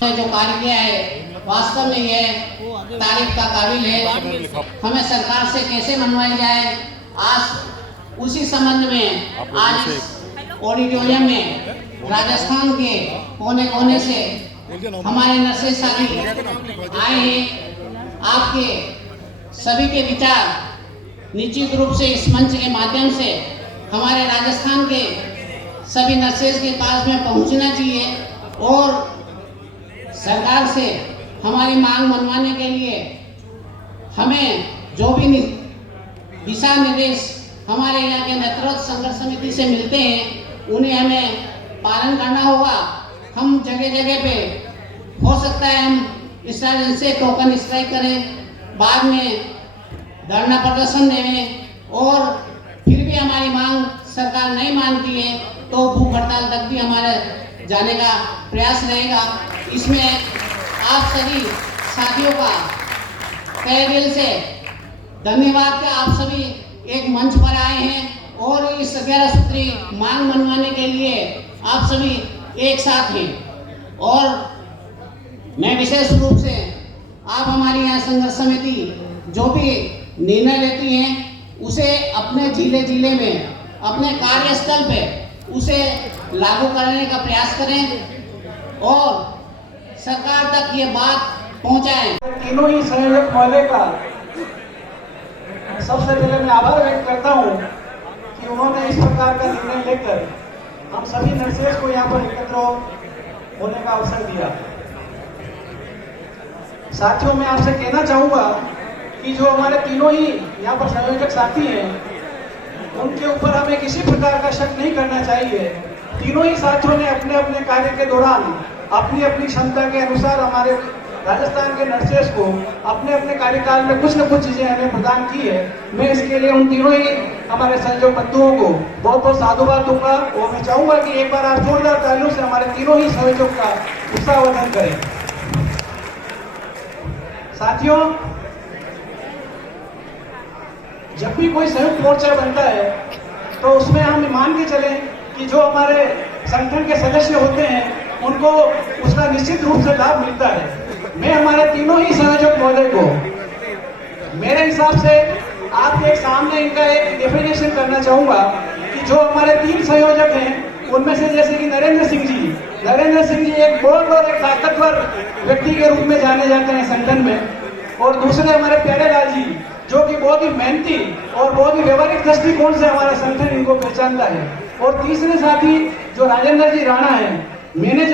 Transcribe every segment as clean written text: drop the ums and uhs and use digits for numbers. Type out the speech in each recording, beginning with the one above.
जो कार्य किया है वास्तव में यह तारीफ का काबिल है। हमें सरकार से कैसे मनवाई जाए, आज उसी संबंध में आज इस ऑडिटोरियम में राजस्थान के कोने कोने से हमारे नर्सेज साथी आए हैं। आपके सभी के विचार निश्चित रूप से इस मंच के माध्यम से हमारे राजस्थान के सभी नर्सेज के पास में पहुंचना चाहिए और सरकार से हमारी मांग मनवाने के लिए हमें जो भी दिशा निर्देश हमारे यहाँ के नेतृत्व संघर्ष समिति से मिलते हैं उन्हें हमें पालन करना होगा। हम जगह जगह पे हो सकता है हम इस तरह से टोकन स्ट्राइक करें, बाद में धरना प्रदर्शन दें और फिर भी हमारी मांग सरकार नहीं मानती है तो भूख हड़ताल तक भी हमारे जाने का प्रयास रहेगा। इसमें आप सभी साथियों का तहे दिल से धन्यवाद कि आप सभी एक मंच पर आए हैं और इस 11 सूत्री मांग मनवाने के लिए आप सभी एक साथ हैं। और मैं विशेष रूप से आप हमारी यहाँ संघर्ष समिति जो भी निर्णय लेती है उसे अपने जिले जिले में अपने कार्यस्थल पे उसे लागू करने का प्रयास करें और सरकार तक ये बात पहुंचाएं। तीनों ही संयोजक महोदय का सबसे पहले मैं आभार व्यक्त करता हूं कि उन्होंने इस प्रकार का निर्णय लेकर हम सभी नर्सेज को यहाँ पर एकत्र होने का अवसर दिया। साथियों, मैं आपसे कहना चाहूंगा कि जो हमारे तीनों ही यहाँ पर संयोजक साथी हैं उनके ऊपर हमें किसी प्रकार का शक नहीं करना चाहिए। तीनों ही साथियों ने अपने अपने कार्य के दौरान अपनी अपनी क्षमता के अनुसार हमारे राजस्थान के नर्सेज को अपने अपने कार्यकाल में कुछ न कुछ चीजें हमें प्रदान की है। मैं इसके लिए उन तीनों ही हमारे संयोजक बंधुओं को बहुत बहुत साधुवाद दूंगा और मैं चाहूंगा कि एक बार आप जोरदार तालियों से हमारे तीनों ही संयोजक का उत्साहवर्धन करें। साथियों, जब भी कोई संयुक्त मोर्चा बनता है तो उसमें हम मान के चलें कि जो हमारे संगठन के सदस्य होते हैं उनको उसका निश्चित रूप से लाभ मिलता है। मैं हमारे तीनों ही संयोजक महोदय को मेरे हिसाब से आपके सामने इनका एक डेफिनेशन करना चाहूंगा कि जो हमारे 3 संयोजक हैं उनमें से जैसे कि नरेंद्र सिंह जी एक बोल्ड और एक ताकतवर व्यक्ति के रूप में जाने जाते हैं संगठन में, और दूसरे हमारे प्यारे लाल जी जो कि बहुत ही मेहनती और बहुत ही व्यवहारिक दृष्टिकोण से हमारा संगठन इनको पहचानता है, और तीसरे साथी जो राजेंद्र जी राणा है, मैंने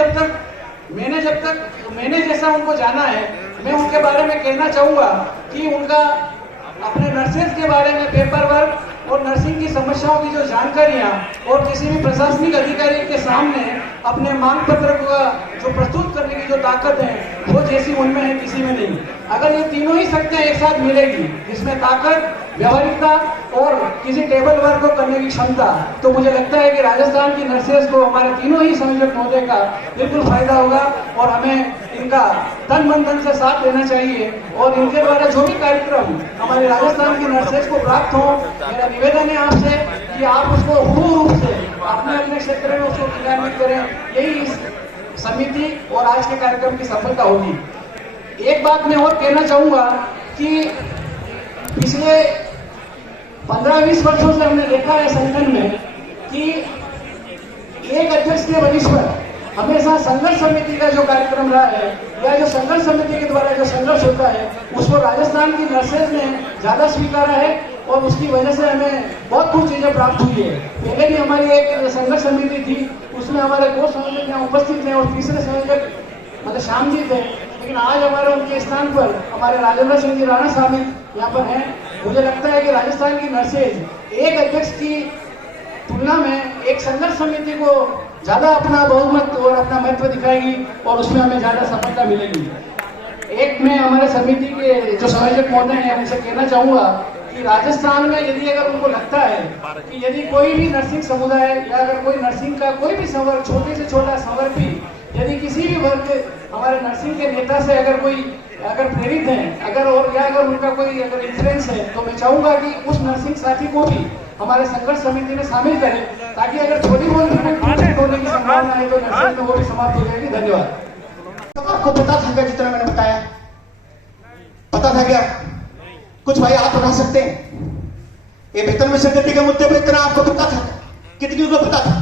जैसा उनको जाना है, मैं उनके बारे में कहना चाहूंगा कि उनका अपने नर्सेज के बारे में पेपर वर्क और नर्सिंग की समस्याओं की जो जानकारियां और किसी भी प्रशासनिक अधिकारी के सामने अपने मांग पत्र को जो प्रस्तुत करने की जो ताकत है वो जैसी उनमें है किसी में नहीं। अगर ये तीनों ही शक्तियां एक साथ मिलेगी जिसमें ताकत, व्यवहारिकता और किसी टेबल वर्क को करने की क्षमता, तो मुझे लगता है कि राजस्थान की नर्सेज को हमारे तीनों ही संयोजक महोदय का बिल्कुल फायदा होगा और हमें इनका तन मन धन से साथ देना चाहिए और इनके द्वारा जो भी कार्यक्रम हमारे राजस्थान की नर्सेज को प्राप्त हो, मेरा निवेदन है आपसे कि आप उसको पूर्ण रूप से अपने अपने क्षेत्र में उसको क्रियान्वित करें। यही इस समिति और आज के कार्यक्रम की सफलता होगी। एक बात मैं और कहना चाहूंगा कि पिछले 15-20 वर्षों से हमने देखा है संगठन में कि एक अध्यक्ष के वरिष्ठ पर हमेशा संघर्ष समिति का जो कार्यक्रम रहा है या जो संघर्ष समिति के द्वारा जो संघर्ष होता है उसको राजस्थान की नर्सेज ने ज्यादा स्वीकारा है और उसकी वजह से हमें बहुत कुछ चीजें प्राप्त हुई है। पहले भी हमारी एक संघर्ष समिति थी, उसमें हमारे 2 संयोजक यहाँ उपस्थित थे और तीसरे संयोजक मतलब श्याम जी थे, लेकिन आज हमारे उनके स्थान पर हमारे राजेंद्र सिंह जी राणा साहब यहाँ पर हैं। मुझे लगता है कि राजस्थान की नर्सेज एक अध्यक्ष की तुलना में एक संघर्ष समिति को ज्यादा अपना बहुमत और अपना महत्व दिखाएगी और उसमें हमें ज्यादा सफलता मिलेगी। एक मैं हमारे समिति के जो संयोजक महोदय हैं उनसे कहना चाहूंगा कि राजस्थान में यदि अगर उनको लगता है कि यदि कोई भी नर्सिंग समुदाय या अगर कोई नर्सिंग का कोई भी संवर्ग, छोटे से छोटा संवर्ग भी यदि किसी भी वर्ग हमारे नर्सिंग के नेता से अगर प्रेरित है अगर उनका कोई अगर इन्फ्लुएंस है, तो मैं चाहूंगा कि उस नर्सिंग साथी को भी हमारे संघर्ष समिति में शामिल करें ताकि अगर छोटी बहुत होने की संभावना है तो नर्सिंग में वो भी समाप्त हो जाएगी। धन्यवाद। आपको पता था क्या जितना मैंने बताया? पता था क्या? कुछ भाई आप बता सकते हैं? ये वेतन विसंगति के मुद्दे पे इतना आपको पता था? कितनी को पता था?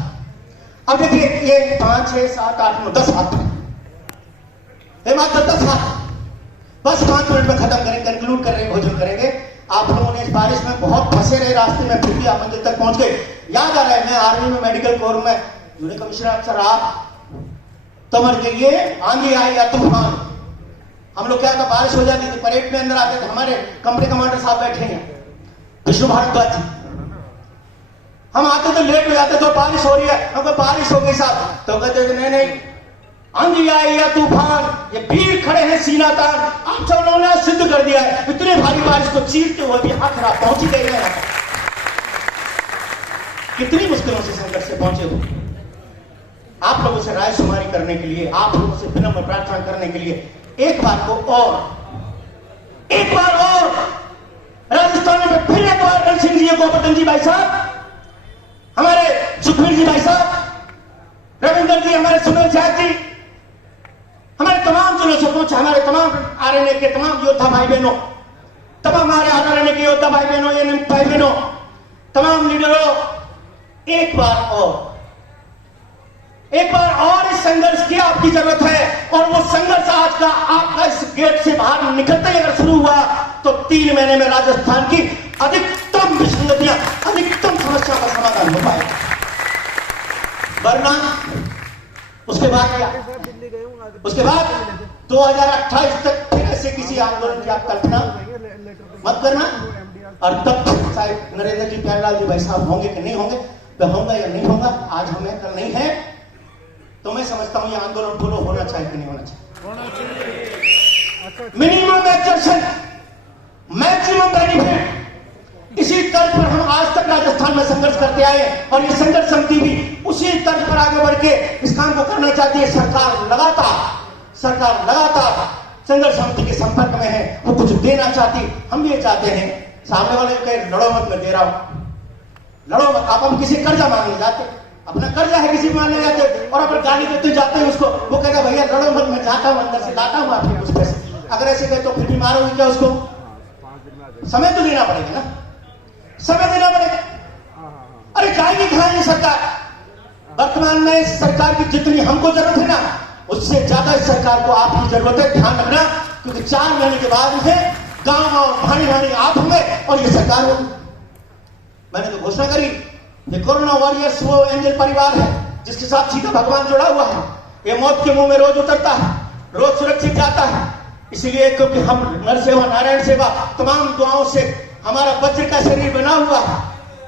अब देखिए ये 5, 6, 7, 8, 9, 10 हाथ, ये मात्र 10 हाथ, बस 5 मिनट में खत्म करेंगे, कंक्लूड कर रहे हैं, भोजन करेंगे। आप लोगों ने इस बारिश में बहुत फंसे रहे रास्ते में, फिर भी आप मंदिर तक पहुंच गए। याद आ रहा है, मैं आर्मी में मेडिकल कोर में यूनिट कमिश्नर अफसर आप तो मर गए, आंधी आई या तूफान, हम लोग क्या था, बारिश हो जाती थी, परेड में अंदर आते थे, हमारे कंपनी कमांडर साहब बैठे हैं विष्णु भारद्वाज जी, हम आते तो लेट हो जाते, तो बारिश हो रही है, हमको बारिश हो गई साहब, तो कहते थे नहीं आंधी आई या तूफान, ये वीर खड़े हैं सीना तान, आप सब लोगों ने सिद्ध कर दिया है, इतने भारी बारिश को चीरते हुए भी आखिर आप पहुंच ही गए हैं। कितनी मुश्किलों से संघर्ष से पहुंचे हो। आप लोगों से राय शुमारी करने के लिए, आप लोगों से विनम्र प्रार्थना करने के लिए एक बार और राजस्थान में फिर एक बार रण सिंह जी, गोवर्धन जी भाई साहब, हमारे सुखबीर जी भाई साहब, रविंदर जी, हमारे सुनील साहब जी, हमारे तमाम जिलों से पहुंचे, हमारे तमाम आरएनए के तमाम योद्धा भाई बहनों, तमाम हमारे आरएनए के योद्धा भाई बहनों, एएनएम भाई बहनों, तमाम लीडरों, एक बार और इस संघर्ष की आपकी जरूरत है। और वो संघर्ष आज का आपका इस गेट से बाहर निकलते ही अगर शुरू हुआ तो 3 महीने में राजस्थान की अधिकतम विसंगतियां, अधिकतम समस्या का समाधान हो पाएगा। वरना उसके बाद क्या? उसके बाद 2028 तक फिर ऐसे किसी आंदोलन की आप कल्पना मत करना। और तब शायद नरेंद्र जी, प्यारेलाल जी भाई साहब होंगे कि नहीं होंगे, तो होगा या नहीं होगा, आज हमें कल नहीं है, तो मैं समझता हूं ये आंदोलन फॉलो होना चाहिए कि नहीं होना चाहिए। मिनिमम एक्सर्शन, मैक्सिमम बेनिफिट, इसी तर्ज पर हम आज तक राजस्थान में संघर्ष करते आए और ये संघर्ष समिति भी उसी तर्ज पर आगे बढ़ के इस काम को करना चाहती है। सरकार लगातार संघर्ष समिति के संपर्क में है, वो कुछ देना चाहती, हम ये चाहते हैं। सामने वाले कहे लड़ो मत, मैं दे रहा हूं, लड़ो मत। आप हम किसी कर्जा मांगने जाते, अपना कर्जा है किसी मांगने जाते और अपन गाली देते जाते हैं उसको, वो कहता भैया लड़ो मत, मैं जाता हूं अंदर से लाता हूं आपके कुछ पैसे। अगर ऐसे कहे तो फिर भी मारोगे क्या उसको? समय तो देना पड़ेगा ना, समय देना पड़ेगा। अरे जाएगी कहां ये सरकार? वर्तमान में सरकार की जितनी हमको जरूरत है ना, उससे ज्यादा इस सरकार को आपकी जरूरत है। ध्यान रखना, क्योंकि 4 महीने के बाद है गांव और भानी आप होंगे और ये सरकार होगी। मैंने तो घोषणा करी, ये कोरोना वॉरियर्स वो एंजल परिवार है जिसके साथ सीधा भगवान जुड़ा हुआ है। ये मौत के मुंह में रोज उतरता है, रोज सुरक्षित जाता है। इसलिए क्योंकि हम नर सेवा, नारायण सेवा, तमाम दुआओं से हमारा वज्र का शरीर बना हुआ है।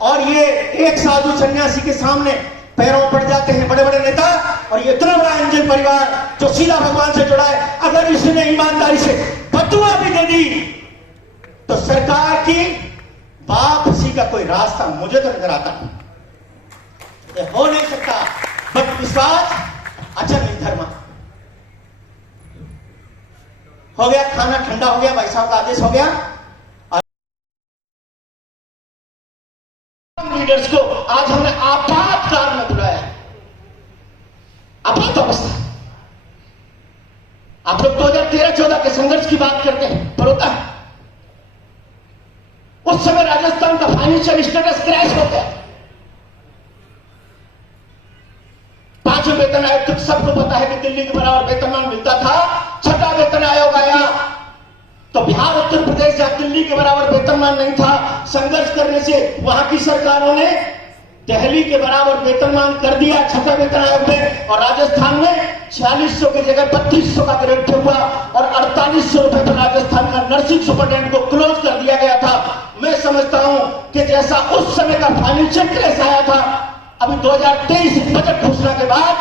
और ये एक साधु सन्यासी के सामने पैरों पड़ जाते हैं बड़े बड़े नेता, और ये इतना बड़ा एंजल परिवार जो सीधा भगवान से जुड़ा है, अगर इसने ईमानदारी से बदुआ भी दे दी तो सरकार की वापसी का कोई रास्ता मुझे तो नजर आता नहीं, ये हो नहीं सकता। बट विश्वास अचल नहीं धर्म। हो गया, खाना ठंडा हो गया, भाई साहब का आदेश हो गया। लीडर्स को आज हमने आपातकाल में बुलाया है, आपात अवस्था। आप लोग 2013-14 के संघर्ष की बात करते हैं, पर होता है उस समय राजस्थान का फाइनेंशियल स्टेटस क्रैश हो गया। 5वें वेतन आयोग तक सबको पता है कि दिल्ली के बराबर वेतनमान मिलता था। 6ठा वेतन आयोग आया तो बिहार, उत्तर प्रदेश जहां दिल्ली के बराबर वेतनमान नहीं था, संघर्ष करने से वहां की सरकारों ने दिल्ली के बराबर वेतनमान कर दिया 6ठे वेतन आयोग में। और राजस्थान में 4600 की जगह 3200 का ग्रेड हुआ और 4800 रुपए पर राजस्थान का नर्सिंग सुपरडेंट को क्लोज कर दिया गया था। मैं समझता हूं कि जैसा उस समय का फाइनेंशियल क्रैश आया था, अभी 2023 बजट घोषणा के बाद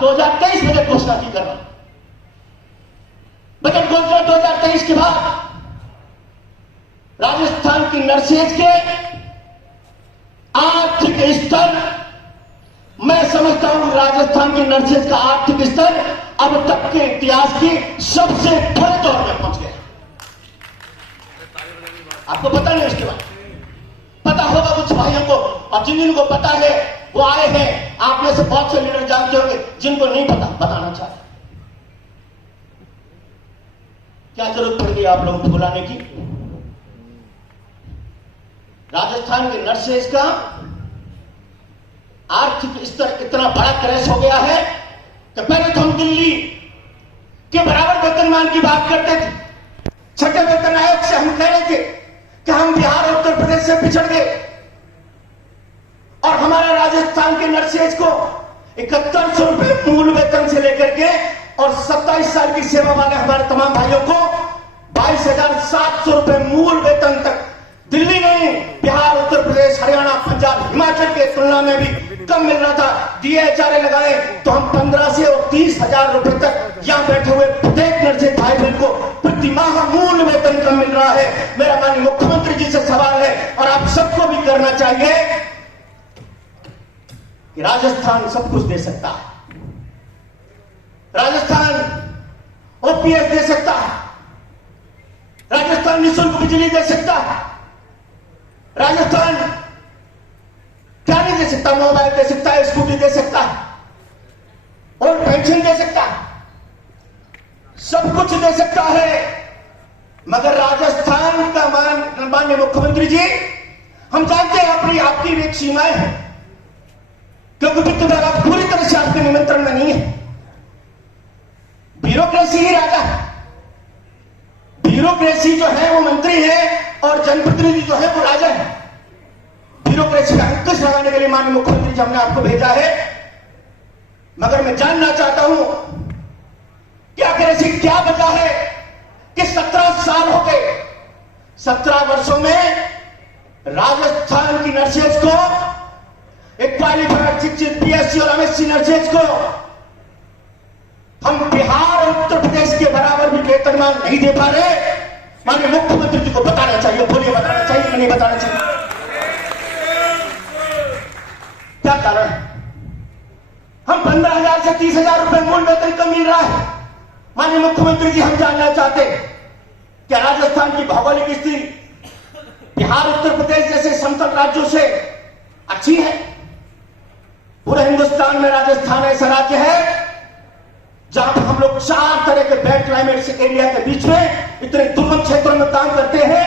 2023 बजट घोषणा की करना, बजट घोषणा 2023 के बाद राजस्थान की नर्सेज के आर्थिक स्तर, मैं समझता हूं राजस्थान की नर्सेज का आर्थिक स्तर अब तक के इतिहास की सबसे बड़े दौर में पहुंच गया। आपको पता नहीं, इसके बाद पता होगा कुछ भाइयों को, और जिनको पता है वो आए हैं। आप में से बहुत से लीडर जानते होंगे, जिनको नहीं पता बताना चाहते। क्या जरूरत पड़ गई आप लोगों को बुलाने की? राजस्थान के नर्सेज का आर्थिक स्तर इतना बड़ा क्रैश हो गया है कि पहले तो हम दिल्ली के बराबर वेतनमान की बात करते थे। छठे वेतन आयोग से हम कह रहे थे कि हम बिहार और उत्तर प्रदेश से पिछड़ गए, और हमारा राजस्थान के नर्सेज को 7100 रुपए मूल वेतन से लेकर के और 27 साल की सेवा वाले हमारे तमाम भाइयों को 22,700 रुपए मूल वेतन तक दिल्ली नहीं, बिहार, उत्तर प्रदेश, हरियाणा, पंजाब, हिमाचल के तुलना में भी कम मिल रहा था। DHRA लगाए तो हम 15 से और 30,000 रुपए तक यहां बैठे हुए प्रत्येक नर्सेज भाई बहन को प्रति माह मूल वेतन कम मिल रहा है। मेरा माननीय मुख्यमंत्री जी से सवाल है, और आप सबको भी करना चाहिए कि राजस्थान सब कुछ दे सकता है। राजस्थान OPS दे सकता है, राजस्थान निःशुल्क बिजली दे सकता है, राजस्थान क्या नहीं दे सकता? मोबाइल दे सकता है, स्कूटी दे सकता है, और पेंशन दे सकता है, सब कुछ दे सकता है। मगर राजस्थान का माननीय मुख्यमंत्री जी, हम जानते हैं अपनी आपकी भी एक सीमाएं हैं, क्योंकि वित्त विभाग पूरी तरह से आपके नियंत्रण में नहीं है। ब्यूरोक्रेसी ही राजा है। ब्यूरोक्रेसी जो है वो मंत्री है, और जनप्रतिनिधि जो है वो राजा है। ब्यूरोक्रेसी का अंकुश लगाने के लिए माननीय मुख्यमंत्री जी हमने आपको भेजा है। मगर मैं जानना चाहता हूं कि आखिर ऐसी क्या वजह है कि 17 साल हो गए, 17 वर्षों में राजस्थान की नर्सेज को, एक क्वालिफाइड शिक्षित BSc और MSc नर्सेज को हम बिहार और उत्तर प्रदेश के बराबर भी वेतनमान नहीं दे पा रहे। माननीय मुख्यमंत्री जी को बताना चाहिए। बोलिए, बताना चाहिए कि नहीं बताना चाहिए? क्या कारण है? हम 15,000 से 30,000 रुपए मूल वेतन कम मिल रहा है। माननीय मुख्यमंत्री जी, हम जानना चाहते हैं कि राजस्थान की भौगोलिक स्थिति बिहार, उत्तर प्रदेश जैसे समतल राज्यों से अच्छी है? पूरे हिंदुस्तान में राजस्थान ऐसा राज्य है जहां पर हम लोग 4 तरह के बेल्ट क्लाइमेट एरिया के बीच में इतने दुर्गम क्षेत्रों में काम करते हैं,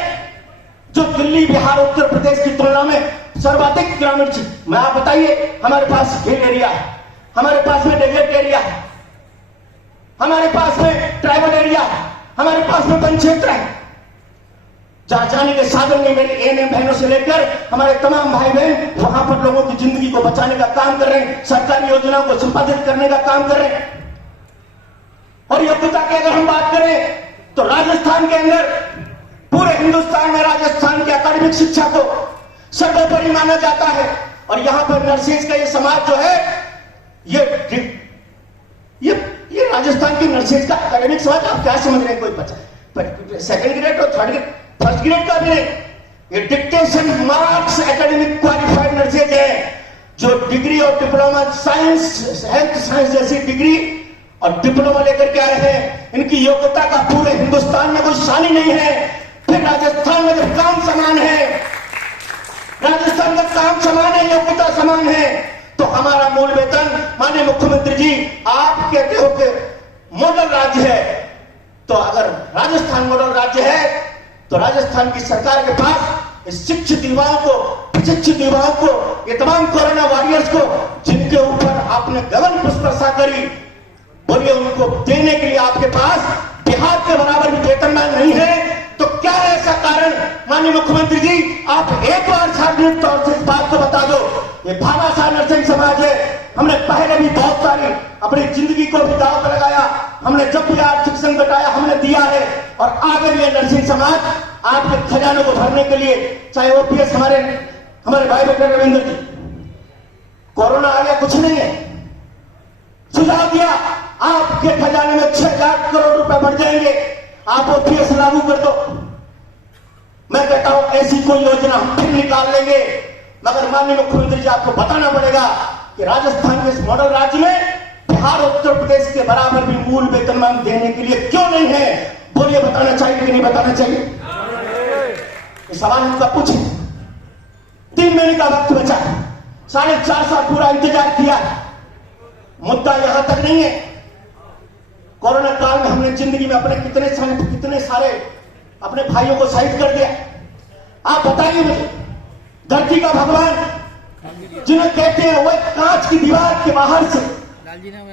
जो दिल्ली, बिहार, उत्तर प्रदेश की तुलना में सर्वाधिक ग्रामीण क्षेत्र में। आप बताइए, हमारे पास हिल एरिया है, हमारे पास में डेजर्ट एरिया है, हमारे पास में ट्राइबल एरिया है, हमारे पास में वन क्षेत्र है, जहां जाने के साधन नहीं। मेरी ANM बहनों से लेकर हमारे तमाम भाई बहन वहां पर लोगों की जिंदगी को बचाने का काम कर रहे हैं, सरकारी योजनाओं को संपादित करने का काम कर रहे हैं। और योग्यता की अगर हम बात करें तो राजस्थान के अंदर, पूरे हिंदुस्तान में राजस्थान की अकादमिक शिक्षा को सर्वोपरि माना जाता है। और यहां पर नर्सेज का ये समाज जो है, ये राजस्थान की नर्सेज का अकादमिक समाज, आप क्या समझ रहे हैं? कोई बच्चा सेकंड ग्रेड और थर्ड ग्रेड, फर्स्ट ग्रेड का भी नहीं, ये dictation marks academic qualified nurses है, जो डिग्री और डिप्लोमा साइंस, हेल्थ साइंस जैसी डिग्री और डिप्लोमा लेकर के आए हैं। इनकी योग्यता का पूरे हिंदुस्तान में कोई शानी नहीं है। फिर राजस्थान में जब काम समान है, राजस्थान का काम समान है, योग्यता समान है, तो हमारा मूल वेतन, माननीय मुख्यमंत्री जी, आप कहते हो कि मॉडल राज्य है, तो अगर राजस्थान मॉडल राज्य है तो राजस्थान की सरकार के पास शिक्षित युवाओं को, प्रशिक्षित युवाओं को, ये तमाम कोरोना वॉरियर्स को जिनके ऊपर आपने गगन पुष्पवर्षा करी, बोलिए उनको देने के लिए आपके पास बिहार के बराबर भी वेतनमान नहीं है। तो क्या है ऐसा कारण? माननीय मुख्यमंत्री जी, आप एक बार सार्वजनिक तौर से इस बात को बता दो। ये भामाशाह नर्सिंग समाज है, हमने पहले भी बहुत सारी अपनी जिंदगी को भी दांव पर लगाया, हमने जब भी आर्थिक संकट आया हमने दिया है, और आगे भी नर्सिंग समाज आपके खजानों को भरने के लिए, चाहे OPS हमारे भाई बेटे रविंद्र जी, कोरोना आ गया कुछ नहीं है, सुझाव दिया आपके खजाने में 6 लाख करोड़ रुपए बढ़ जाएंगे, आप OPS लागू कर दो। मैं कहता हूं ऐसी कोई योजना हम फिर निकाल लेंगे। मगर माननीय मुख्यमंत्री जी, आपको बताना पड़ेगा कि राजस्थान के इस मॉडल राज्य में बिहार और उत्तर प्रदेश के बराबर भी मूल वेतनमान देने के लिए क्यों नहीं है? बोलिए, बताना चाहिए कि नहीं बताना चाहिए? ये सवाल उनका पूछे। 3 महीने का वक्त बचा है, 4.5 साल पूरा इंतजार किया, मुद्दा यहां तक नहीं है। कोरोना काल में हमने जिंदगी में अपने कितने सारे अपने भाइयों को शहीद कर दिया। आप बताइए मुझे, धरती का भगवान जिन्हें कहते हैं, वो कांच की दीवार के बाहर से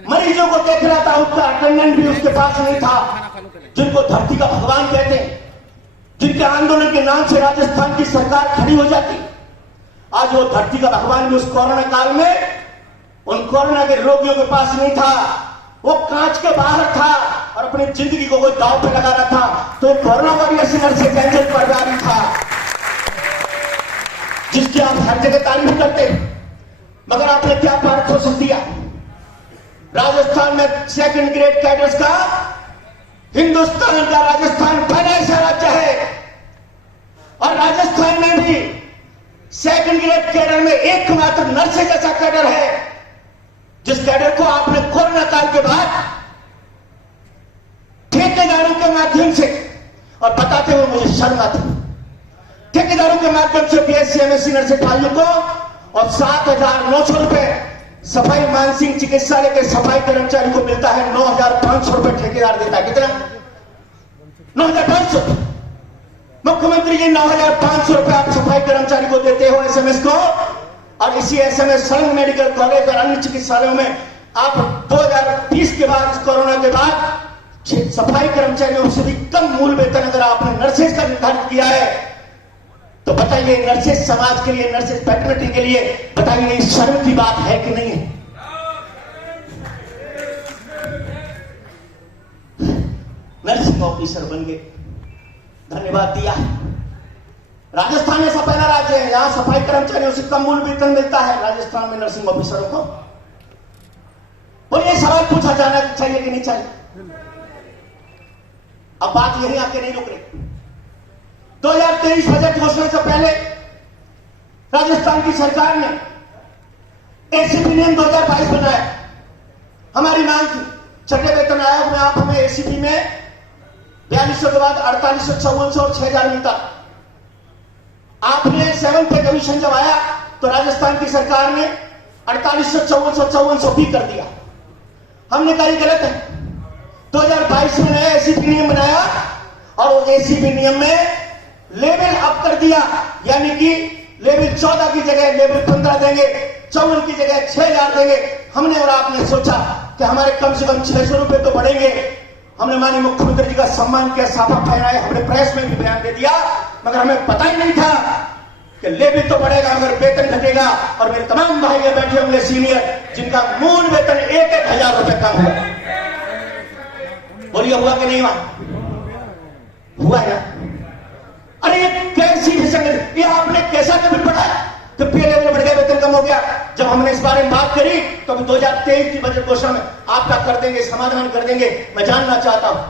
मरीजों को देख रहा था, उसका अटेंडेंट भी उसके पास नहीं था, जिनको धरती का भगवान कहते हैं, जिनके आंदोलन के नाम से राजस्थान की सरकार खड़ी हो जाती। आज वो धरती का भगवान भी उस कोरोना काल में उन कोरोना के रोगियों के पास नहीं था, वो कांच के बाहर था और अपनी जिंदगी को कोई दांव पे लगा रहा था। तो कोरोना वॉरियर से नर्सिंग एंजल परिवार था, जिसकी आप हर जगह तारीफ करते, मगर आपने क्या पारितोषिक दिया? राजस्थान में सेकंड ग्रेड कैडर्स का, हिंदुस्तान का राजस्थान पहला ऐसा राज्य है, और राजस्थान में भी सेकंड ग्रेड कैडर में एकमात्र नर्से जैसा कैडर है, जिस कैडर को आपने कोरोना काल के बाद ठेकेदारों के माध्यम से, और बताते हुए मुझे शर्म आती, ठेकेदारों के माध्यम से बीएससी एमएससी नर्सिंग भाइयों को और 7,900 रुपए सफाई मानसिंह चिकित्सालय के सफाई कर्मचारी को मिलता है, 9,500 रुपए ठेकेदार देता है। कितना? 9,500। मुख्यमंत्री जी 9,500 रुपए आप सफाई कर्मचारी को देते हो एसएमएस को, और इसी एसएमएस संघ मेडिकल कॉलेज और अन्य चिकित्सालयों में आप 2020 के बाद, कोरोना के बाद सफाई कर्मचारियों से भी कम मूल वेतन अगर आपने नर्सेज का निर्धारित किया है, तो बताइए नर्सेज समाज के लिए, नर्सेज फैकल्टी के लिए, बताइए ये शर्म की बात है कि नहीं है? नर्सिंग ऑफिसर बन गए, धन्यवाद दिया। राजस्थान ऐसा पहला राज्य है यहां सफाई कर्मचारियों से कम मूल वेतन मिलता है राजस्थान में नर्सिंग ऑफिसरों को। बोलिए सवाल पूछा जाना चाहिए कि नहीं चाहिए? अब बात यही आके नहीं रुक रही। 2023 बजट घोषणा से पहले राजस्थान की सरकार ने एसीपी नियम 2022 बनाया। हमारी मांग थी, छठे वेतन आयोग में आप हमें एसीपी में 4200 के बाद 4800, 5400 और 6000 मिलता। आपने 7 पे कमीशन जब आया तो राजस्थान की सरकार ने 4800, 5400, 5400 भी कर दिया। हमने कहा ये गलत है। 2022 में नया एसीपी नियम बनाया और वो एसीपी नियम में लेवल अप कर दिया, यानी कि लेवल 14 की जगह लेवल 15 देंगे, 54 की जगह 6000 देंगे। हमने और आपने सोचा कि हमारे कम से कम 600 रुपए तो बढ़ेंगे। हमने माननीय मुख्यमंत्री जी का सम्मान किया, साफा फहराया, हमने प्रेस में भी बयान दे दिया, मगर हमें पता ही नहीं था कि लेवल तो बढ़ेगा मगर वेतन घटेगा। और मेरे तमाम भाई बैठे होंगे सीनियर, जिनका मूल वेतन 1,000 रुपए कम हुआ। बोलिए हुआ कि नहीं हुआ? हुआ है। अरे ये कैसी विसंगति, ये आपने कैसा कभी पढ़ा कि पे लेवल बढ़ गया वेतन कम हो गया? जब हमने इस बारे में बात करी तो 2023 की बजट घोषणा में आपका कर देंगे, समाधान कर देंगे। मैं जानना चाहता हूं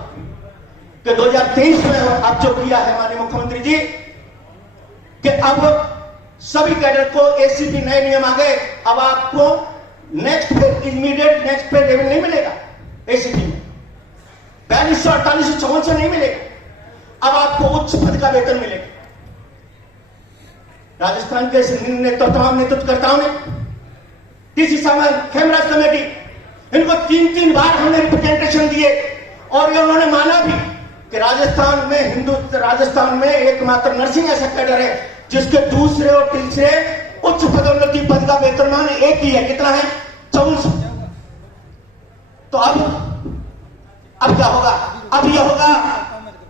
कि 2023 में आप जो किया है माननीय मुख्यमंत्री जी, कि अब सभी कैडर को एसीपी नए नियम आ गए, अब आपको नेक्स्ट पे इमीडिएट नेक्स्ट पे लेवल नहीं मिलेगा एसीपी में, 4200, 4800, 5400 नहीं मिलेगा, अब आपको उच्च पद का वेतन मिलेगा। राजस्थान के तमाम नेतृत्वकर्ताओं ने टीसी साहब, खेमराज कमेटी, इनको 3 बार हमने रिप्रेजेंटेशन दिए और ये उन्होंने माना भी कि राजस्थान में एकमात्र नर्सिंग ऐसा कैडर है जिसके दूसरे और तीसरे उच्च पदोन्नति पद का वेतनमान एक ही है। कितना है? 5400। तो अब क्या होगा? अब यह होगा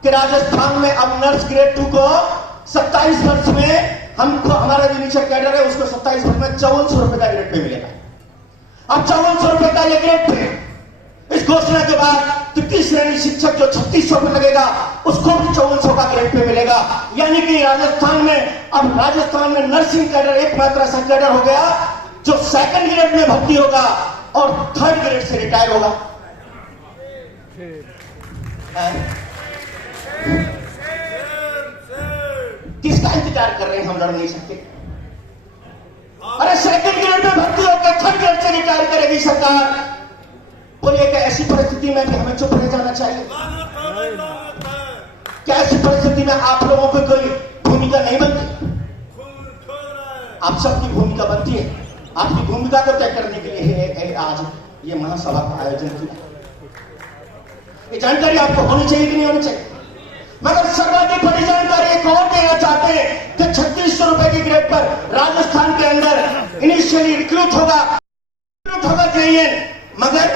कि राजस्थान में अब नर्स ग्रेड 2 को 27 वर्ष में हमको, हमारा जो नीचे कैडर है उसको 27 वर्ष में 5400 रुपए का ग्रेड पे मिलेगा। अब 5400 रुपए का ये ग्रेड पे इस घोषणा के बाद तृतीय श्रेणी शिक्षक जो 3600 रुपए लगेगा उसको भी 5400 का ग्रेड पे मिलेगा। यानी कि राजस्थान में नर्सिंग कैडर एकमात्र ऐसा कैडर हो गया जो सेकंड ग्रेड में भर्ती होगा और थर्ड ग्रेड से रिटायर होगा। किसका इंतजार कर रहे हैं? हम लड़ नहीं सकते। अरे सेकंड ग्रेड में भर्ती होकर थर्ड ग्रेड से रिटायर करेगी सरकार। बोलिए क्या ऐसी परिस्थिति में भी हमें चुप रह जाना चाहिए? क्या ऐसी परिस्थिति में आप लोगों की कोई भूमिका नहीं बनती? आप सबकी भूमिका बनती है। आपकी भूमिका को तय करने के लिए आज ये महासभा का आयोजन किया। ये जानकारी आपको होनी चाहिए कि नहीं होनी चाहिए? मगर सर्वाधिक बड़ी जानकारी एक और देना चाहते हैं कि 3600 रुपए की ग्रेड पर राजस्थान के अंदर इनिशियली रिक्रूट होगा JEN, मगर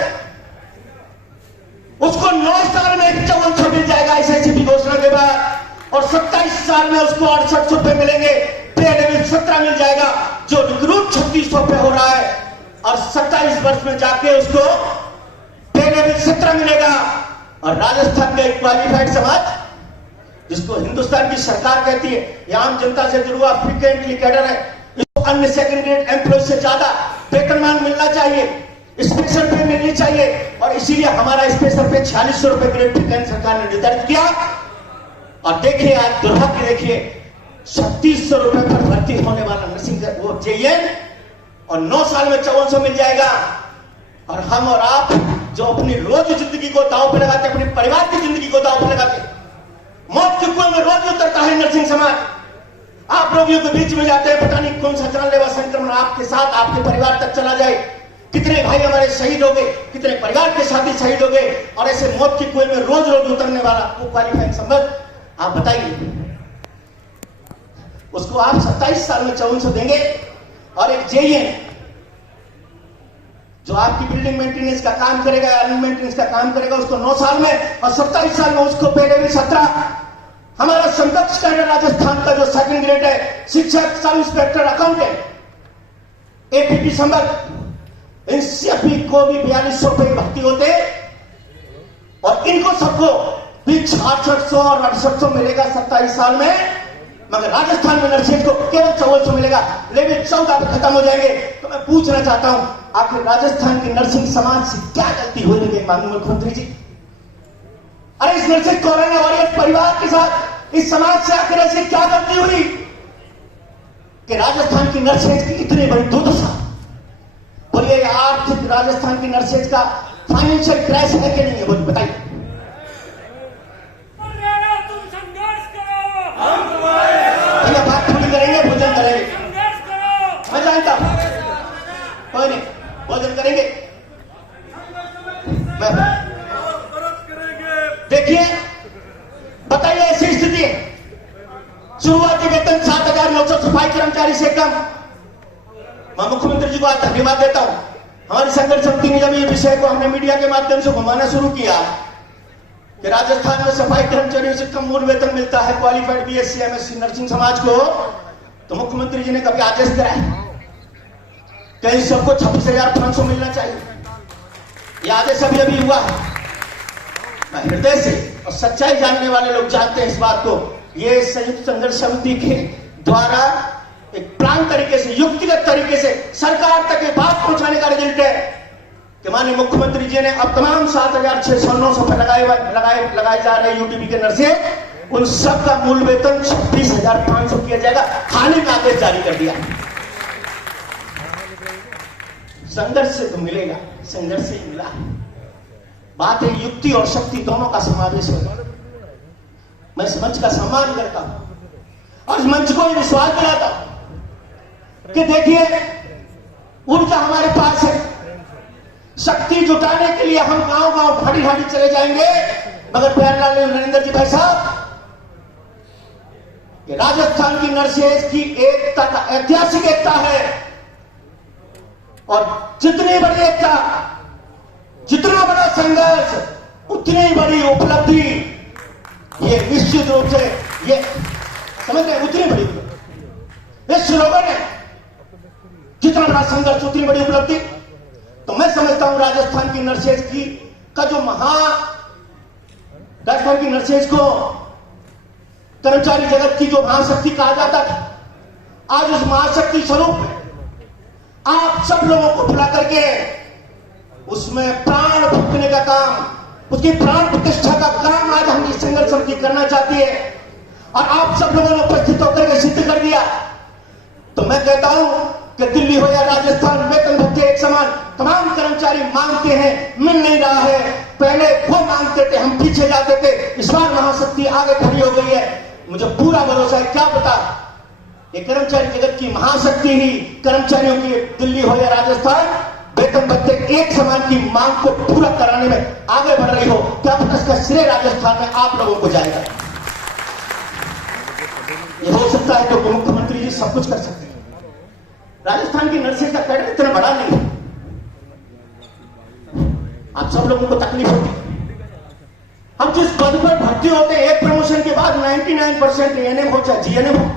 उसको 9 साल में 5400 मिल जाएगा SSC की घोषणा के बाद, और 27 साल में उसको 68 रुपए मिलेंगे, पे लेवल 17 मिल जाएगा, जो रिक्रूट 3600 पे हो रहा है, और 27 वर्ष में जाके उसको पे लेवल 17 मिलेगा। और राजस्थान का एक क्वालिफाइड समाज जिसको हिंदुस्तान की सरकार कहती है, ये आम जनता से जुड़ा फ्रीक्वेंटली कैडर है, इसको अन्य सेकंड ग्रेड एम्प्लॉय से ज्यादा वेतनमान मिलना चाहिए, स्पेशल पे मिलनी चाहिए, और इसीलिए हमारा स्पेशल पे 4600 रुपए ग्रेड पे केंद्र सरकार ने निर्धारित किया। और देखिए आज दुर्भाग्य देखिए, 3600 रुपए पर भर्ती होने वाला नर्सिंग वो JEN और 9 साल में 5400 मिल जाएगा। और हम और आप जो अपनी रोज जिंदगी को दांव पे लगाते, अपने परिवार की जिंदगी को दांव पे लगाते, मौत के कुएं में रोज उतरता है नर्सिंग समाज, आप रोगियों के बीच में जाते हैं, पता नहीं कौन सा जानलेवा संक्रमण आपके साथ आपके परिवार तक चला जाए, कितने भाई हमारे शहीद हो गए, कितने परिवार के साथी शहीद हो गए, और ऐसे मौत के कुएं में रोज रोज उतरने वाला वो क्वालिफाइड संबंध, आप बताइए उसको आप 27 साल में 5400 देंगे? और एक JEN जो आपकी बिल्डिंग मेंटेनेंस का काम करेगा, अर्निंग मेंटेनेंस का काम करेगा, उसको 9 साल में, और 27 साल में उसको पे लेवल 17। हमारा समकक्ष कैडर राजस्थान का जो सेकंड ग्रेड है, शिक्षक, सब इंस्पेक्टर, अकाउंटेंट, APP संबल, इन सभी को भी 4200 रुपए भर्ती होते, और इनको सबको भी 6800 और 6800 मिलेगा 27 साल में। मगर राजस्थान में नर्सिंग को केवल 5400 मिलेगा, लेवल 14 पे खत्म हो जाएंगे। तो मैं पूछना चाहता हूं, आखिर राजस्थान की नर्सिंग समाज से क्या गलती हुई है माननीय मुख्यमंत्री जी? अरे इस नर्सिंग कोरोना वॉरियर परिवार के साथ इस समाज से आखिर ऐसी क्या गलती हुई कि राजस्थान की नर्सिंग की इतनी बड़ी दुर्दशा? बोलिए आर्थिक राजस्थान की नर्सिंग का फाइनेंशियल क्रैश है कि नहीं है? बोलिए बताइए। बात थोड़ी करेंगे, भोजन करेंगे, मैं जानता हूं, कोई नहीं, भोजन करेंगे। देखिए बताइए, ऐसी स्थिति है, शुरुआती वेतन 7900 सफाई कर्मचारी से कम। मैं मुख्यमंत्री जी को आज धन्यवाद देता हूं, हमारी संघर्ष समिति ने जब ये विषय को हमने मीडिया के माध्यम से घुमाना शुरू किया कि राजस्थान में सफाई कर्मचारियों से कम मूल वेतन मिलता है क्वालिफाइड BSc MSc नर्सिंग समाज को, तो मुख्यमंत्री जी ने कभी आदेश दिया कि इन सबको 26,500 मिलना चाहिए। यह आदेश अभी अभी हुआ है। मैं हृदय से और सच्चाई जानने वाले लोग जानते हैं इस बात को, ये संयुक्त संघर्ष समिति के द्वारा एक प्लान तरीके से, युक्तिगत तरीके से सरकार तक ये बात पहुंचाने का रिजल्ट है कि माननीय मुख्यमंत्री जी ने अब तमाम 7,600-900 पे लगाए जा रहे UTP के नर्से, उन सब का मूल वेतन 26,500 किया जाएगा, खाने का आदेश जारी कर दिया। संघर्ष से तो मिलेगा, संघर्ष से ही मिला। बात है युक्ति और शक्ति दोनों का समावेश होगा। मैं इस मंच का सम्मान करता हूं और इस मंच को विश्वास दिलाता हूं कि देखिए ऊर्जा हमारे पास है, शक्ति जुटाने के लिए हम गांव गांव ढाड़ी ढाड़ी चले जाएंगे। मगर प्यारेलाल नरेंद्र जी भाई साहब, ये राजस्थान की नर्सेज की एकता का ऐतिहासिक एकता है, और जितनी बड़ी एकता, जितना बड़ा संघर्ष, उतनी बड़ी उपलब्धि। ये निश्चित रूप से ये समझ रहे, उतनी बड़ी उपलब्धि। इस स्लोगन है, जितना बड़ा संघर्ष उतनी बड़ी उपलब्धि। तो मैं समझता हूं राजस्थान की नर्सेज की का जो राजस्थान की नर्सेज को कर्मचारी जगत की जो महाशक्ति कहा जाता था, आज उस महाशक्ति स्वरूप में आप सब लोगों को बुला करके उसमें प्राण फूकने का काम, उसकी प्राण प्रतिष्ठा का काम आज हम संघर्ष समिति करना चाहती है, और आप सब लोगों ने उपस्थित होकर के सिद्ध कर दिया। तो मैं कहता हूं कि दिल्ली हो या राजस्थान, वेतन भत्ते एक समान तमाम कर्मचारी मांगते हैं, मिल नहीं रहा है। पहले वो मांगते थे, हम पीछे जाते थे, इस बार महाशक्ति आगे खड़ी हो गई है। मुझे पूरा भरोसा है, क्या पता ये कर्मचारी जगत की महाशक्ति ही कर्मचारियों की, दिल्ली हो या राजस्थान, वेतन भत्ते एक समान की मांग को पूरा कराने में आगे बढ़ रही हो, क्या पता इसका श्रेय राजस्थान में आप लोगों को जाएगा। ये हो सकता है तो मुख्यमंत्री जी सब कुछ कर सकते हैं। राजस्थान की नर्सिंग का कैडर इतना बड़ा नहीं है, आप सब लोगों को तकलीफ होती है। हम जिस पद पर भर्ती होते हैं, एक प्रमोशन के बाद 99% एएनएम हो चाहे जीएनएम हो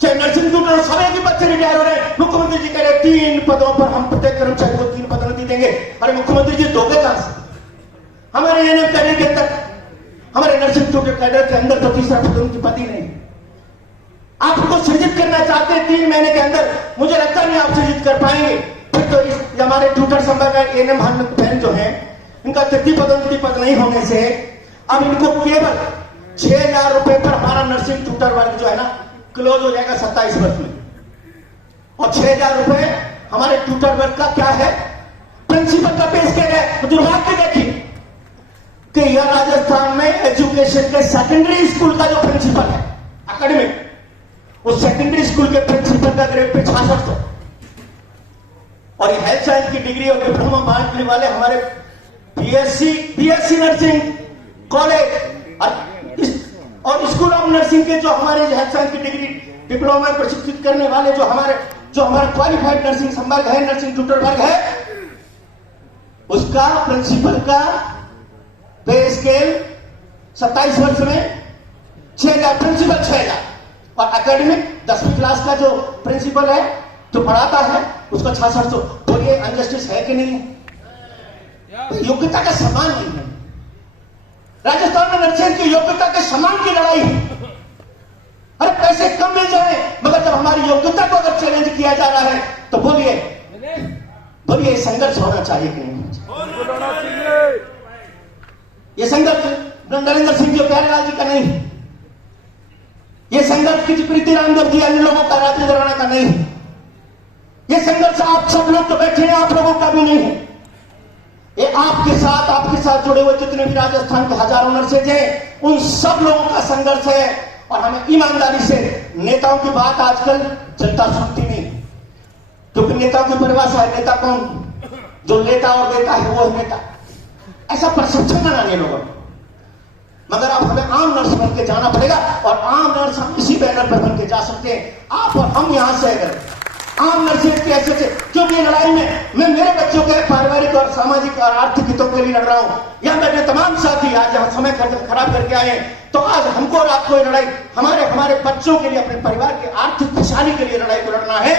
चाहे नर्सिंग ट्यूटर, सब एक ही बच्चे रिटायर हो रहे हैं। मुख्यमंत्री जी कह रहे 3 पदों पर हम प्रत्येक कर्मचारी को 3 पदोन्नति देंगे। अरे मुख्यमंत्री जी दोगे कहां से? हमारे एएनएम कैडर के अंदर, हमारे नर्सिंग ट्यूटर कैडर के अंदर तो तीसरा पदोन्नति पद ही नहीं। आप उनको सृजित करना चाहते हैं 3 महीने के अंदर, मुझे लगता नहीं आप सृजित कर पाएंगे। फिर तो हमारे ट्यूटर संभाग एएनएम बहन जो है, इनका तृतीय पदोन्नति पद नहीं होने से अब इनको केवल 6,000 रुपए पर हमारा नर्सिंग ट्यूटर वर्ग जो है ना क्लोज हो जाएगा 27 वर्ष में। और 6,000 रुपए हमारे ट्यूटर वर्ग का क्या है, प्रिंसिपल का पेश किया गया। दुर्भाग्य देखिए कि यह राजस्थान में एजुकेशन के सेकेंडरी स्कूल का जो प्रिंसिपल है एकेडमिक, उस सेकेंडरी स्कूल के प्रिंसिपल का ग्रेड पे 6600, और ये हेल्थ साइंस की डिग्री और डिप्लोमा बांटने वाले हमारे बीएससी नर्सिंग कॉलेज और स्कूल ऑफ नर्सिंग के जो हमारे हेल्थ साइंस की डिग्री डिप्लोमा में प्रशिक्षित करने वाले जो हमारे क्वालिफाइड नर्सिंग संवर्ग है, नर्सिंग ट्यूटर वर्ग है, उसका प्रिंसिपल का पे स्केल 27 वर्ष में 6,000, प्रिंसिपल 6,000, और एकेडमिक 10वीं क्लास का जो प्रिंसिपल है जो पढ़ाता है उसका 6600। बोलिए अनजस्टिस है कि नहीं है? योग्यता का समान नहीं है। राजस्थान में नर्सिंग की योग्यता के समान की लड़ाई है। अरे पैसे कम मिल जाए, मगर जब हमारी योग्यता को अगर चैलेंज किया जा रहा है तो बोलिए संघर्ष होना चाहिए कि नहीं? ये संघर्ष नरेंद्र सिंह जी प्यारेलाल जी का नहीं, ये संघर्ष किसी प्रीति रामदेव जी अन्य लोगों का, राजेंद्र राणा का नहीं, ये संघर्ष आप सब लोग तो बैठे हैं आप लोगों का भी नहीं है। ये आपके साथ जुड़े हुए जितने भी राजस्थान के हजारों नर्सेज हैं, उन सब लोगों का संघर्ष है। और हमें ईमानदारी से नेताओं की बात आजकल जनता सुनती नहीं, क्योंकि नेताओं की परिभाषा है नेता कौन, जो लेता और देता है वो नेता, ऐसा परसेप्शन बना लिया लोगों ने। मगर अब हमें आम नर्स बन के जाना पड़ेगा, और आम नर्स हम इसी बैनर पर बन के जा सकते हैं। आप और हम यहां से अगर आम नर्सेज के ऐसे, क्योंकि लड़ाई में मैं मेरे बच्चों के पारिवारिक और सामाजिक और आर्थिक हितों के लिए लड़ रहा हूं, या मेरे तमाम साथी आज यहां समय खराब करके आए हैं, तो आज हमको और आपको ये लड़ाई हमारे बच्चों के लिए, अपने परिवार की आर्थिक खुशहाली के लिए लड़ाई को लड़ना है।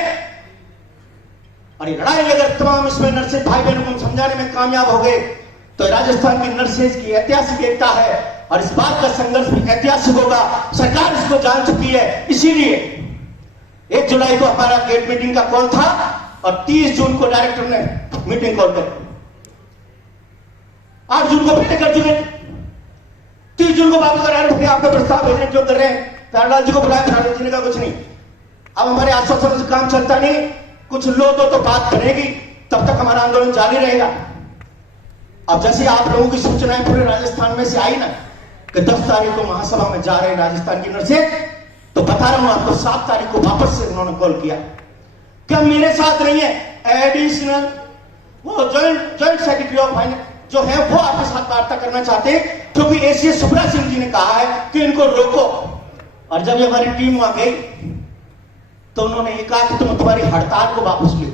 और ये लड़ाई अगर तमाम इसमें नर्सेज भाई बहनों को समझाने में कामयाब हो गए तो राजस्थान की नर्सेज की ऐतिहासिक एकता है, और इस बात का संघर्ष भी ऐतिहासिक होगा। सरकार इसको जान चुकी है, इसीलिए 1 जुलाई को हमारा गेट मीटिंग का कॉल था, और 30 जून को डायरेक्टर ने मीटिंग कॉल कर, 8 जून को पहले कर चुके, 30 जून को बात कर रहे हैं आपका प्रस्ताव भेजने क्यों कर रहे हैं। प्यारेलाल जी को बुलाया, प्यारेलाल जी ने कहा कुछ नहीं, अब हमारे आश्वासन से काम चलता नहीं, कुछ लो तो बात करेगी, तब तक हमारा आंदोलन जारी रहेगा। अब जैसे आप लोगों की सूचनाएं पूरे राजस्थान में से आई ना कि 10 तारीख को महासभा में जा रहे हैं राजस्थान की नर्सेज, तो बता रहा हूं आपको 7 तारीख को वापस से उन्होंने कॉल किया। क्या मेरे साथ नहीं है, एडिशनल वो जॉइंट सेक्रेटरी ऑफ फाइनेंस जो है वो आपके साथ वार्ता करना चाहते हैं, क्योंकि एसीएस सुब्रा सिंह जी ने कहा है कि इनको रोको। और जब ये हमारी टीम वहां गई तो उन्होंने ये कहा कि तुम तुम्हारी हड़ताल को वापस लो,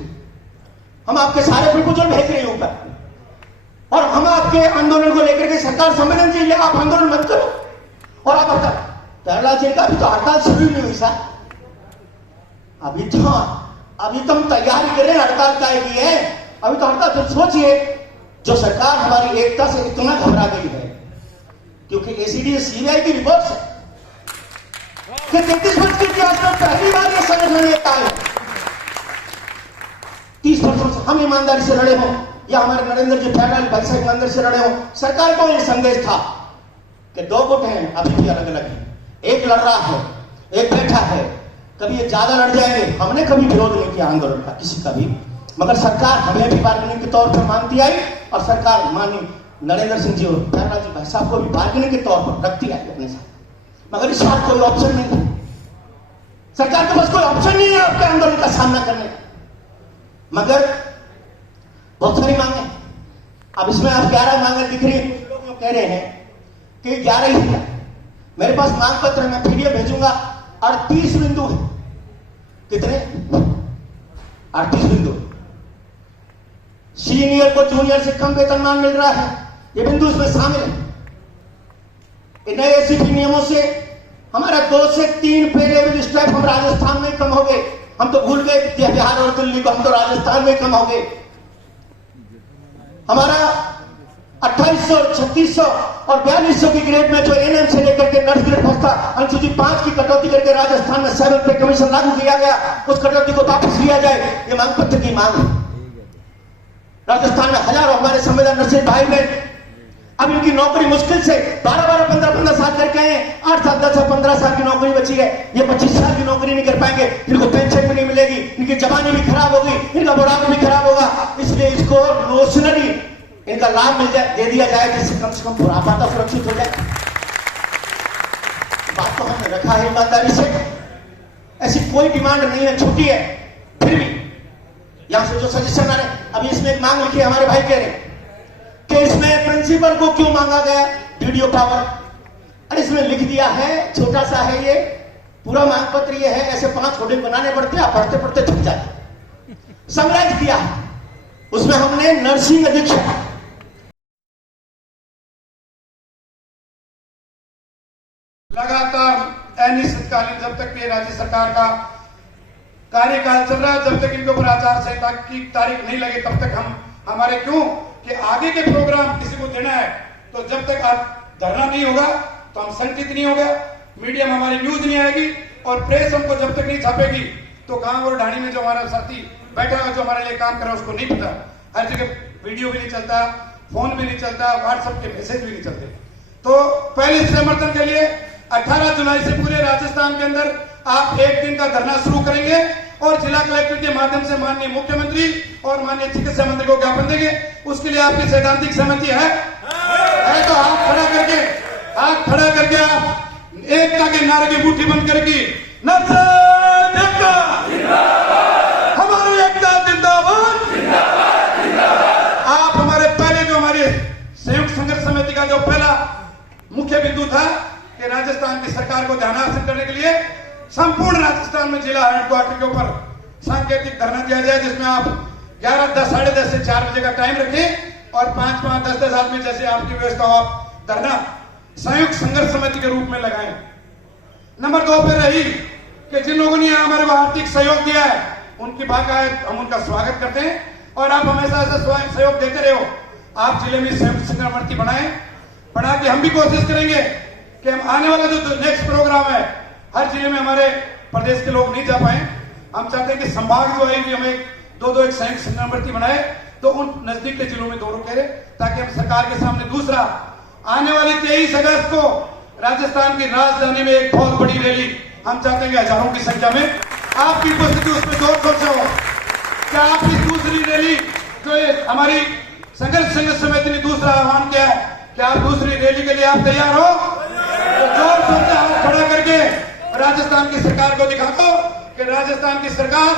हम आपके सारे प्रपोजल भेज रहे हैं ऊपर, और हम आपके आंदोलन को लेकर के सरकार सम्मेलन चाहिए, आप आंदोलन मत करो। और आप प्यारेलाल जी का अभी तो हड़ताल शुरू नहीं हुई सर, अभी तो हम तैयारी कर रहे हैं हड़ताल का की है, अभी तो हड़ताल। तो सोचिए जो सरकार हमारी एकता से इतना घबरा गई है, क्योंकि एसीडी सीबीआई की रिपोर्ट है कि 33 वर्ष के इतिहास में पहली बार यह संगठन एकता है। 30 वर्षों से हम ईमानदारी से लड़े हों, या हमारे नरेंद्र जी प्यारेलाल भाई साहब ईमानदारी से लड़े हों, सरकार को यह संदेश था कि 2 गुट हैं, अभी भी अलग अलग है, एक लड़ रहा है, एक बैठा है, कभी ये ज्यादा लड़ जाएंगे। हमने कभी विरोध नहीं किया आंदोलन का किसी का भी, मगर सरकार हमें भी बार्गेनिंग के तौर पर मानती आई, और सरकार माननीय नरेंद्र सिंह जी और प्यारेलाल जी भाई साहब को भी बार्गेनिंग के तौर पर रखती आई अपने साथ। मगर इस बात कोई ऑप्शन नहीं है, सरकार के पास कोई ऑप्शन नहीं है आपके आंदोलन का सामना करने का। मगर बहुत सारी मांगे। अब इसमें आप 11 मांगे दिख रही है, कुछ लोग कह रहे हैं कि 11 ही है। मेरे पास मांग पत्र है, मैं पीडीएफ भेजूंगा। 38 बिंदु है। कितने? 38 बिंदु। सीनियर को जूनियर से कम वेतनमान मिल रहा है, ये बिंदु इसमें शामिल है। नए एसीपी नियमों से हमारा 2 से 3 पे लेवल स्टाफ हम राजस्थान में कम हो गए। हम तो भूल गए बिहार और दिल्ली को, हम तो राजस्थान में कम हो गए। हमारा 2800, 3600 और 4200 की ग्रेड में जो एनएम से लेकर के नर्स ग्रेड पहुंचता, अनुसूची 5 की कटौती करके राजस्थान में 7 पे कमीशन लागू किया गया। उस कटौती को वापस लिया जाए, ये मांग पत्र की मांग है। राजस्थान में हजारों हमारे संविधान नर्सिंग भाई बहन अब इनकी नौकरी मुश्किल से 12-12, 15-15 साल करके आए। 8 साल, 10 साल, 15 साल की नौकरी बची है। ये 25 साल की नौकरी नहीं कर पाएंगे, इनको पेंशन भी नहीं मिलेगी, इनकी जवानी भी खराब होगी, इनका बुढ़ापा भी खराब होगा। इसलिए इसको नोशनली इनका लाभ मिल जाए, दे दिया जाए, जिससे कम से कम बुढ़ापा तो सुरक्षित हो जाए। बात तो हमने रखा है ईमानदारी से, ऐसी कोई डिमांड नहीं है, छुट्टी है। फिर भी यहां से जो सजेशन आ रहे, अभी इसमें एक मांग लिखी है, हमारे भाई कह रहे कि इसमें प्रिंसिपल को क्यों मांगा गया वीडियो पावर। अरे इसमें लिख दिया है, छोटा सा है ये, पूरा मांग पत्र ये है, ऐसे 5 होर्डिंग बनाने पड़ते हैं, पढ़ते पढ़ते थक जाते। समराइज किया है उसमें हमने नर्सिंग अधीक्षक, लगातार अनिश्चितकालीन जब तक ये राज्य सरकार का कार्यकाल चल रहा है, जब तक इनके ऊपर आचार संहिता की तारीख नहीं लगे तब तक हम हमारे क्यों कि आगे के प्रोग्राम किसी को देना है तो जब तक आप धरना नहीं होगा तो हम संगठित नहीं होगा, मीडिया में हमारी न्यूज नहीं आएगी और प्रेस हमको जब तक नहीं छापेगी तो गांव और ढाणी में जो हमारा साथी बैठा है जो हमारे लिए काम कर रहा है उसको नहीं पता। हर जगह वीडियो भी नहीं चलता, फोन भी नहीं चलता, व्हाट्सएप के मैसेज भी नहीं चलते। तो पहले समर्थन के लिए 18 जुलाई से पूरे राजस्थान के अंदर आप 1 दिन का धरना शुरू करेंगे और जिला कलेक्टर के माध्यम से माननीय मुख्यमंत्री और माननीय चिकित्सा मंत्री को ज्ञापन देंगे। उसके लिए आपकी सैद्धांतिक सहमति है तो हाथ खड़ा करके आप एकता के नारे की मुट्ठी बंद करके हमारी एकता जिंदाबाद। आप हमारे पहले जो हमारे संयुक्त संघर्ष समिति का जो पहला मुख्य बिंदु था कि राजस्थान की सरकार को ध्यान हासिल करने के लिए संपूर्ण राजस्थान में जिला हेडक्वार्टर के ऊपर सांकेतिक धरना दिया जाए, जिसमें आप 11, 10, साढ़े 10 से 4 बजे का टाइम रखें और 5-5, 10-10 आदमी जैसे आपकी व्यवस्था हो आप धरना संयुक्त संघर्ष समिति के रूप में लगाएं। नंबर 2 पे रही कि जिन लोगों ने हमारे को आर्थिक सहयोग दिया है उनकी बाकायद हम उनका स्वागत करते हैं और आप हमेशा ऐसा सहयोग देते रहे हो। आप जिले में संयुक्त संघर्ष समिति बना के हम भी कोशिश करेंगे कि हम आने वाला जो नेक्स्ट प्रोग्राम है हर जिले में हमारे प्रदेश के लोग नहीं जा पाए, हम चाहते हैं कि संभाग जो है कि हम एक संयुक्त समिति बनाए तो उन नजदीक के जिलों में 2 रखे ताकि हम सरकार के सामने दूसरा आने वाली 23 अगस्त को राजस्थान की राजधानी में एक बहुत बड़ी रैली हम चाहते हैं कि हजारों की संख्या में आपकी उपस्थिति उसमें जोर शोर से हो। क्या आपकी दूसरी रैली जो हमारी संघर्ष समिति ने दूसरा आह्वान किया है, क्या आप दूसरी रैली के लिए आप तैयार हो तो जोर शोर से हाथ खड़ा करके राजस्थान की सरकार को दिखा दो कि राजस्थान की सरकार,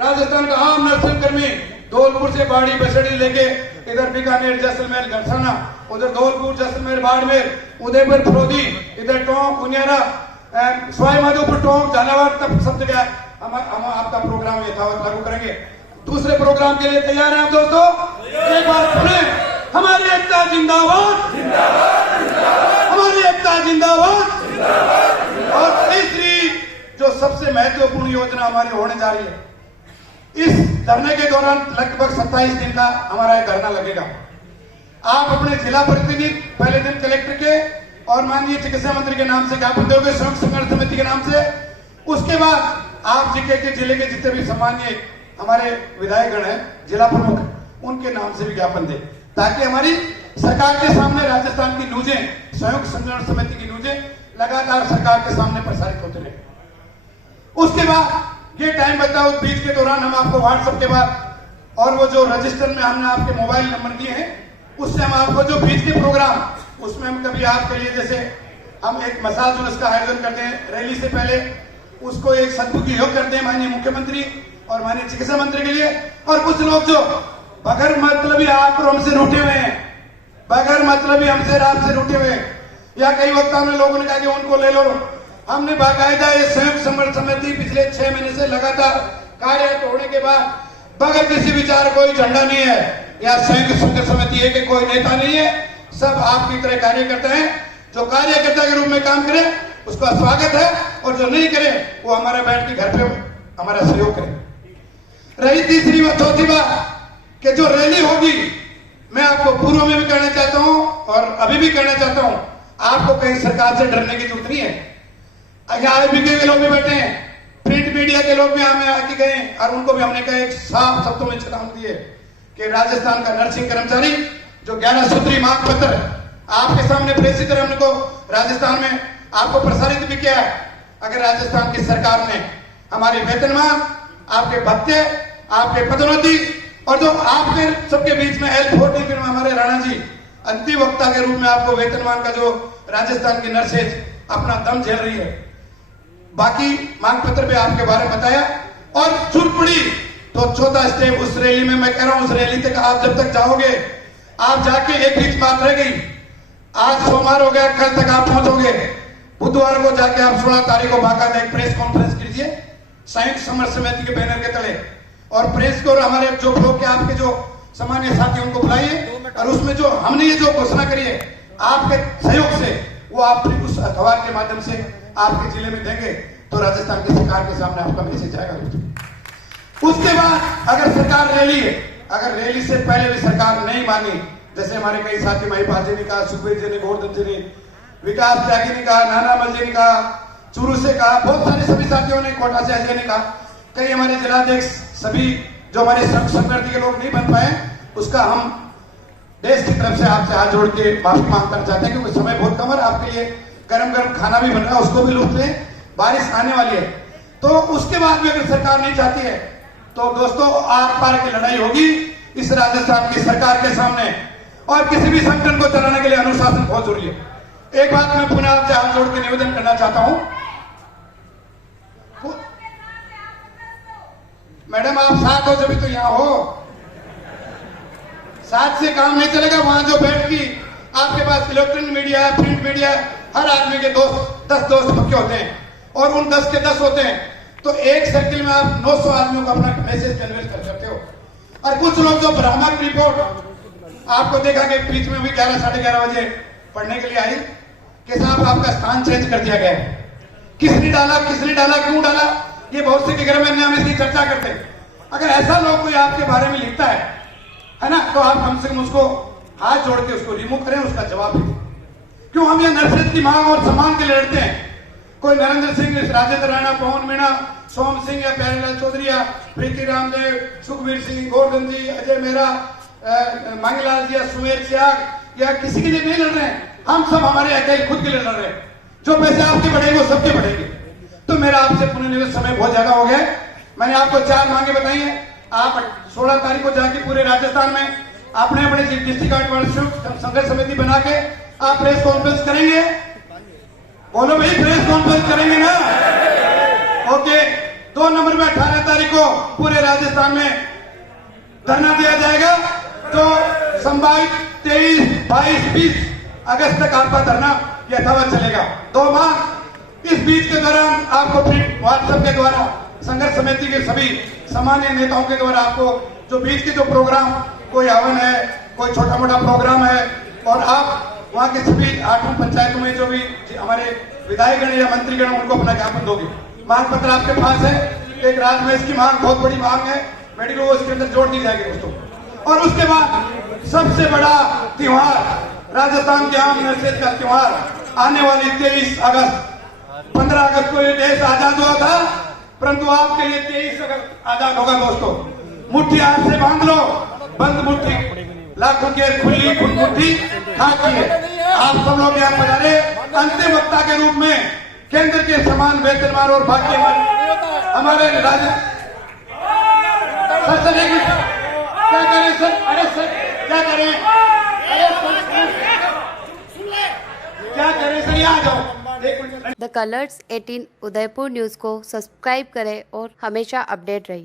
राजस्थान का आम नर्सिंग कर्मी धौलपुर से बाड़ी बसड़ी लेके इधर बीकानेर, जैसलमेर, घरसाना, उधर धौलपुर, जैसलमेर, बाड़मेर, उदयपुर, फरोदी, इधर टोंक, उनियारा, सवाई माधोपुर, टोंक, झालावाड़ तक सब जगह हम आपका प्रोग्राम यथावत लागू करेंगे। दूसरे प्रोग्राम के लिए तैयार हैं आप दोस्तों? एक बार सुने, हमारी एकता जिंदाबाद, हमारी एकता जिंदाबाद। और तीसरी जो सबसे महत्वपूर्ण योजना हमारी होने जा रही है, इस धरने के दौरान लगभग 27 दिन का हमारा धरना लगेगा। आप अपने जिला प्रतिनिधि पहले दिन कलेक्टर के और माननीय चिकित्सा मंत्री के नाम से ज्ञापन दोगे संयुक्त संघर्ष समिति के नाम से। उसके बाद आप के जिले के जितने भी सम्मानीय हमारे विधायकगण हैं, जिला प्रमुख, उनके नाम से भी ज्ञापन दे ताकि हमारी सरकार के सामने राजस्थान की न्यूजें, संयुक्त संघर्ष समिति की न्यूजें लगातार सरकार के सामने प्रसारित होते रहे। उसके बाद ये टाइम बचा, उस बीच के दौरान हम आपको व्हाट्सएप के बाद और वो जो रजिस्टर में हमने आपके मोबाइल नंबर दिए हैं उससे हम आपको जो बीच के प्रोग्राम उसमें हम कभी आपके लिए जैसे हम एक मसाज जुलूस का आयोजन करते हैं रैली से पहले, उसको एक सदुपयोग करते हैं माननीय मुख्यमंत्री और माननीय चिकित्सा मंत्री के लिए। और कुछ लोग जो बगैर मतलब ही आप हमसे रूठे हुए हैं, बगैर मतलब ही हमसे रात से रूठे हुए हैं। या कई वक्ताओं ने लोगों ने कहा कि उनको ले लो। हमने बाकायदा ये संयुक्त समन्वय समिति पिछले 6 महीने से लगातार कार्य होने के बाद बगैर किसी विचार, कोई झंडा नहीं है या संयुक्त समन्वय समिति है कि कोई नेता नहीं है, सब आपकी तरह कार्य करते हैं। जो कार्यकर्ता के रूप में काम करे उसका स्वागत है, और जो नहीं करे वो हमारा बैठ के घर पे हमारा सहयोग करे। रही तीसरी व चौथी बात कि जो रैली होगी, मैं आपको पूर्व में भी कहना चाहता हूं और अभी भी कहना चाहता हूं, आपको कहीं सरकार से डरने की जरूरत नहीं है। आईबीके के लोग भी बैठे हैं, प्रिंट मीडिया के लोग भी हमें आके गए और उनको भी हमने कहा एक साफ शब्दों में चेतावनी दी है कि राजस्थान का नर्सिंग कर्मचारी जो 11 सूत्री मांग पत्र आपके सामने प्रेषित है, हमको राजस्थान में आपको प्रसारित भी किया है। अगर राजस्थान की सरकार ने हमारी वेतनमान, आपके भत्ते, आपके पदोन्नति और जो आपके सबके बीच में L40 में हमारे राणा जी अंतिम वक्ता के रूप में आपको वेतनमान का जो राजस्थान की नर्सेज अपना दम झेल रही है, बाकी मांग पत्र पे आपके बारे में बताया। और चूक पड़ी तो चौथा स्टेप उस रैली में, मैं कह रहा हूं उस रैली तक आप जब तक जाओगे, आप जाके एक बीच बात रह गई, आज सोमवार हो गया, कल तक आप पहुंचोगे, बुधवार को जाके आप 16 तारीख को बाकायदा एक प्रेस कॉन्फ्रेंस कीजिए संयुक्त समन्वय समिति के बैनर के तले, और प्रेस को और हमारे जो लोग के आपके जो सामान्य साथी उनको बुलाइए, और उसमें जो हमने ये जो घोषणा करी है आपके सहयोग से, वो आप उस अखबार के माध्यम से आपके जिले में देंगे तो राजस्थान की सरकार के सामने आपका मैसेज जाएगा। उसके बाद अगर सरकार रैली है, अगर रैली से पहले भी सरकार नहीं मानी, जैसे हमारे कई साथी भाई बाजी ने कहा, सुखबीर जी ने, गोवर्धन जी ने, विकास त्यागी ने कहा, नानामल जी ने कहा, चूरू से कहा, बहुत सारे सभी साथियों ने, कोटा से अजय ने कहा, कई हमारे जिलाध्यक्ष, सभी जो हमारे संगठन के लोग नहीं बन पाए, उसका हम देश की तरफ से आपसे हाथ जोड़ के माफी मांगना चाहते हैं, क्योंकि समय बहुत कम है। आपके लिए गरम गरम खाना भी बन रहा है, उसको भी लुत्फ लें, बारिश आने वाली है। तो उसके बाद भी अगर सरकार नहीं चाहती है तो दोस्तों आर पार की लड़ाई होगी इस राजस्थान की सरकार के सामने, और किसी भी संगठन को चलाने के लिए अनुशासन बहुत जरूरी है। एक बात मैं पुनः आपसे हाथ जोड़ के निवेदन करना चाहता हूं, मैडम आप साथ हो जब तो यहां हो, साथ से काम नहीं चलेगा। वहां जो बैठ की आपके पास इलेक्ट्रॉनिक मीडिया है, प्रिंट मीडिया, हर आदमी के 10 दोस्त पक्के होते हैं, और उन 10 के 10 होते हैं, तो एक सर्किल में आप 900 आदमियों को अपना मैसेज कन्वे कर सकते हो। और कुछ लोग जो भ्रामक रिपोर्ट आपको देखा कि बीच में भी 11 साढ़े 11 बजे पढ़ने के लिए आई कि साहब आपका स्थान चेंज कर दिया गया है, किसने डाला, क्यों डाला, ये बहुत से के घर में हम इसकी चर्चा करते हैं। अगर ऐसा लोग कोई आपके बारे में लिखता है ना, तो आप कम से कम उसको हाथ जोड़ के उसको रिमूव करें, उसका जवाब भी दें। क्यों हम ये नर्सिंग की मांग और सम्मान के लिए लड़ते हैं? कोई नरेंद्र सिंह, राजेंद्र राणा, पवन मीणा, सोम सिंह या प्यारेलाल चौधरी या प्रीति रामदेव, सुखबीर सिंह, गोवर्धन जी, अजय मेहरा, मंगलाल जी या सुमेर त्याग या किसी के लिए नहीं लड़ रहे हैं, हम सब हमारे अकेले खुद के लिए लड़ रहे हैं। जो पैसे आपके बढ़ेंगे वो सबके बढ़ेंगे। तो मेरा आपसे पुनः निवेदन, समय बहुत ज्यादा हो गया है, मैंने आपको 4 मांगे बताई है। आप 16 तारीख को जाके पूरे राजस्थान में अपने अपने डिस्ट्रिक्ट संघर्ष समिति बना के आप प्रेस कॉन्फ्रेंस करेंगे? बोलो भाई, प्रेस कॉन्फ्रेंस करेंगे ना? ओके। 2 नंबर में 18 तारीख को पूरे राजस्थान में धरना दिया जाएगा, तो संभावित 23, 22, 20 अगस्त तक आपका धरना यथावत चलेगा। 2 माह। इस बीच के दौरान आपको व्हाट्सएप के द्वारा संघर्ष समिति के सभी सामान्य नेताओं के द्वारा आपको जो बीच के जो प्रोग्राम, कोई हवन है, कोई छोटा मोटा प्रोग्राम है, और आप वहां के सभी 8 पंचायतों में जो भी हमारे विधायकगण या मंत्रीगण उनको अपना ज्ञापन दोगे। मांग पत्र आपके पास है। एक राजमेश की मांग बहुत बड़ी मांग है, मेडिकल वो इसके अंदर जोड़ दी जाएगी दोस्तों। और उसके बाद सबसे बड़ा त्योहार, राजस्थान के आम नर्सेज का त्योहार आने वाली 23 अगस्त। 15 अगस्त को ये देश आजाद हुआ था, परंतु आपके लिए 23 अगस्त आजाद होगा दोस्तों। मुट्ठी हाथ से बांध लो, बंद मुट्ठी लाखों की खुली मुट्ठी खाकी है। आप सब लोग यहाँ पधारे अंतिम वक्ता के रूप में, केंद्र के समान वेतनमान और बाकी हमारे राज्य। सर एक मिनट, क्या करें सर? अरे सर क्या करें? क्या करें सर? यहाँ आ जाओ। द कलर्स 18 उदयपुर न्यूज को सब्सक्राइब करें और हमेशा अपडेट रहिए।